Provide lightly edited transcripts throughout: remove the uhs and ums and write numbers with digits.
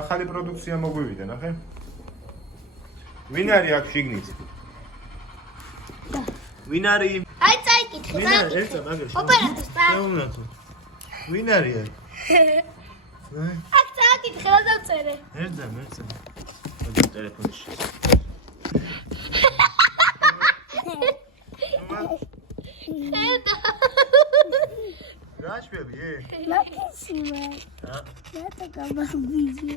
ახალი პროდუქცია მოგვივიდა, ნახე. ვინ არის აქ შიგნით? ვინ არის? აი წაიკითხე, წაიკითხე. ერთა მაგაში. ოპერატორს წაიკითხე. შეუნათო. ვინ არის აქ? აქ წაიკითხე, რა დავწერე? ერთა. მაგ ტელეფონში. გაშვები? ლაკისიმა. ა? რა გამაგვიზი.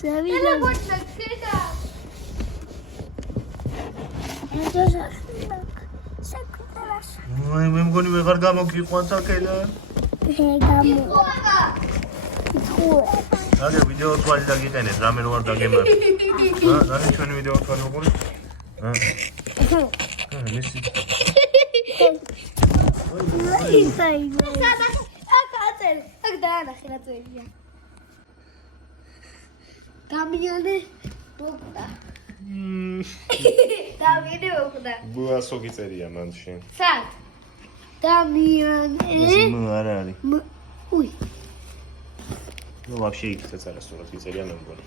ძავი. ელა მოჭდა, ხედა. საკუთარას. მე მგონი ვეღარ გამოგიყვანს აქელა. გამო. ხუადა. აგე ვიდეო თვალი დაგიყენეთ, რამე რო არ დაგემართ. რა ჩვენი ვიდეო თვალი უყურეთ? მისი. სადა, აქ აწერე. აქ დაანახე რა წელია. დამიანე მოკდა. დამიანე მოკდა. ბუასო გიწერია მანდში. სად? დამიანე. არ არის. უი. ну вообще იქ წეწერა სწორად გიწერია მე მგონი.